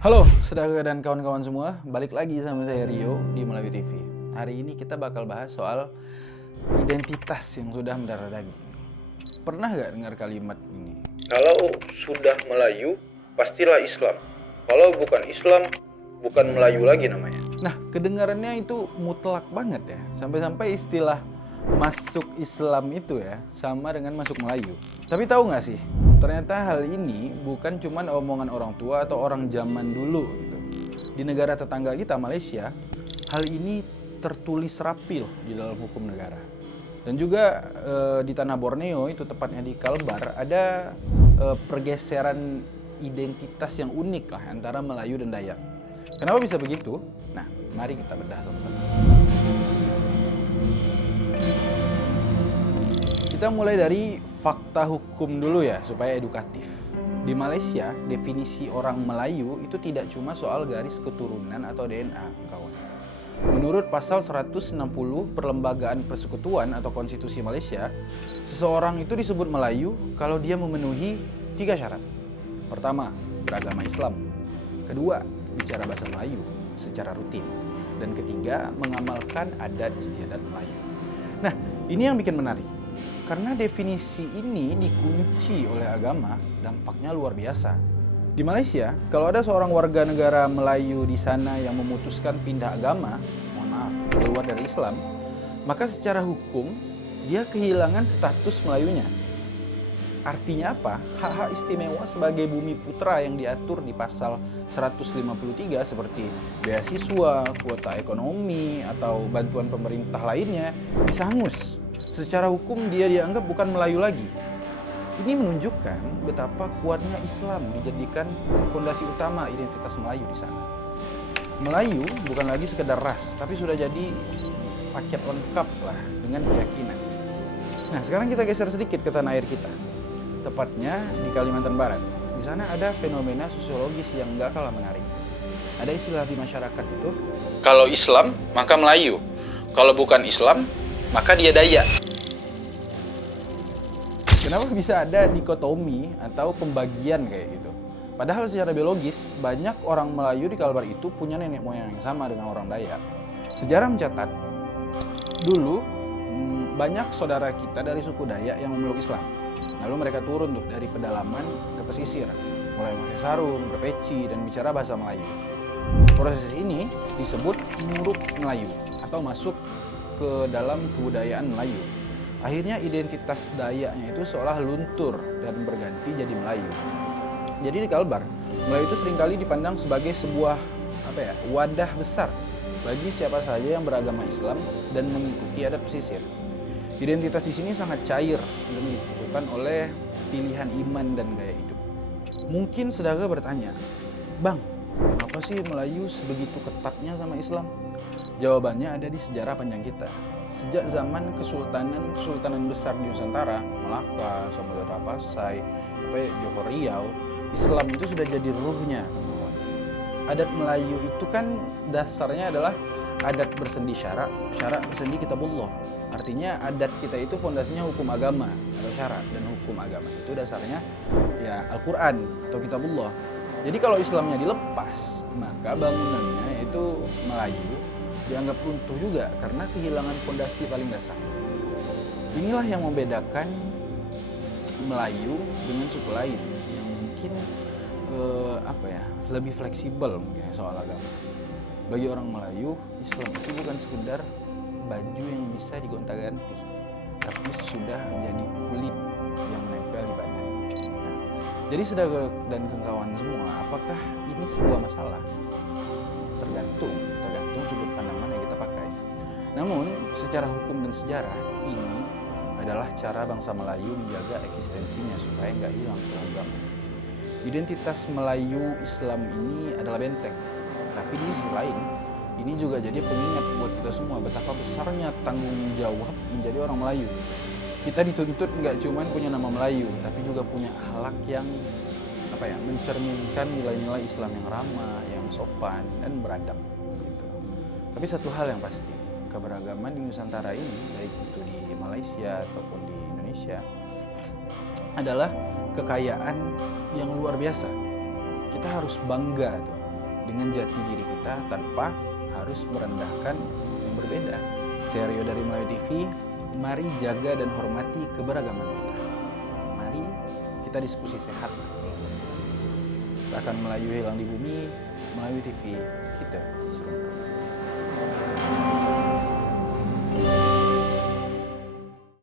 Halo, saudara dan kawan-kawan semua, balik lagi sama saya Rio di Melayu TV. Hari ini kita bakal bahas soal identitas yang sudah mendarah daging. Pernah gak dengar kalimat ini? Kalau sudah Melayu, pastilah Islam. Kalau bukan Islam, bukan Melayu lagi namanya. Nah, kedengarannya itu mutlak banget ya. Sampai-sampai istilah masuk Islam itu ya sama dengan masuk Melayu. Tapi tahu nggak sih, ternyata hal ini bukan cuman omongan orang tua atau orang zaman dulu gitu. Di negara tetangga kita, Malaysia, hal ini tertulis rapi loh di dalam hukum negara. Dan juga di tanah Borneo, itu tepatnya di Kalbar, ada pergeseran identitas yang unik lah antara Melayu dan Dayak. Kenapa bisa begitu? Nah, mari kita bedah sama-sama. Kita mulai dari fakta hukum dulu ya, supaya edukatif. Di Malaysia, definisi orang Melayu itu tidak cuma soal garis keturunan atau DNA, kawan. Menurut pasal 160 Perlembagaan Persekutuan atau Konstitusi Malaysia, seseorang itu disebut Melayu kalau dia memenuhi 3 syarat. Pertama, beragama Islam. Kedua, bicara bahasa Melayu secara rutin. Dan ketiga, mengamalkan adat istiadat Melayu. Nah, ini yang bikin menarik. Karena definisi ini dikunci oleh agama, dampaknya luar biasa. Di Malaysia, kalau ada seorang warga negara Melayu di sana yang memutuskan pindah agama, mohon maaf, keluar dari Islam, maka secara hukum dia kehilangan status Melayunya. Artinya apa? Hak-hak istimewa sebagai bumi putra yang diatur di pasal 153 seperti beasiswa, kuota ekonomi, atau bantuan pemerintah lainnya bisa hangus. Secara hukum dia dianggap bukan Melayu lagi. Ini menunjukkan betapa kuatnya Islam dijadikan fondasi utama identitas Melayu di sana. Melayu bukan lagi sekedar ras, tapi sudah jadi paket lengkap lah dengan keyakinan. Nah, sekarang kita geser sedikit ke tanah air kita. Tepatnya di Kalimantan Barat. Di sana ada fenomena sosiologis yang gak kalah menarik. Ada istilah di masyarakat itu, Kalau Islam, maka Melayu. Kalau bukan Islam, maka dia Dayak. kenapa bisa ada dikotomi atau pembagian kayak gitu? Padahal secara biologis, banyak orang Melayu di Kalbar itu punya nenek moyang yang sama dengan orang Dayak. Sejarah mencatat, dulu banyak saudara kita dari suku Dayak yang memeluk Islam. Lalu mereka turun tuh dari pedalaman ke pesisir, mulai pakai sarung, berpeci, dan bicara bahasa Melayu. Proses ini disebut muruk Melayu atau masuk ke dalam kebudayaan Melayu. Akhirnya identitas Dayaknya itu seolah luntur dan berganti jadi Melayu. Jadi di Kalbar, Melayu itu seringkali dipandang sebagai sebuah wadah besar bagi siapa saja yang beragama Islam dan mengikuti adat pesisir. Identitas di sini sangat cair dan ditentukan oleh pilihan iman dan gaya hidup. Mungkin saudara bertanya, Bang, kenapa sih Melayu sebegitu ketatnya sama Islam? Jawabannya ada di sejarah panjang kita. Sejak zaman kesultanan besar di Nusantara, Melaka, Samudera Pasai, sampai Johor Riau, Islam itu sudah jadi ruhnya. Adat Melayu itu kan dasarnya adalah adat bersendi syarak bersendi kitabullah. Artinya adat kita itu fondasinya hukum agama atau syarak, dan hukum agama itu dasarnya ya Al-Quran atau kitabullah. Jadi kalau Islamnya dilepas, maka bangunannya itu Melayu dianggap runtuh juga karena kehilangan fondasi paling dasar. Inilah yang membedakan Melayu dengan suku lain yang mungkin lebih fleksibel mungkin soal agama. Bagi orang Melayu, Islam itu bukan sekedar baju yang bisa digonta-ganti, tapi sudah menjadi kulit yang menempel di badan. Nah, jadi saudara dan kawan semua, apakah ini sebuah masalah? Tergantung sudut pandang mana yang kita pakai. Namun, secara hukum dan sejarah, ini adalah cara bangsa Melayu menjaga eksistensinya supaya nggak hilang agama. Identitas Melayu Islam ini adalah benteng, tapi di sisi lain, ini juga jadi pengingat buat kita semua betapa besarnya tanggung jawab menjadi orang Melayu. Kita dituntut nggak cuma punya nama Melayu, tapi juga punya akhlak yang mencerminkan nilai-nilai Islam yang ramah, yang sopan, dan beradab. Gitu. Tapi satu hal yang pasti, keberagaman di Nusantara ini, baik itu di Malaysia ataupun di Indonesia, adalah kekayaan yang luar biasa. Kita harus bangga tuh dengan jati diri kita tanpa harus merendahkan yang berbeda. Saya Rio dari Melayu TV, mari jaga dan hormati keberagaman kita. Mari kita diskusi sehat. Kita akan Melayu hilang di bumi, Melayu TV kita seru.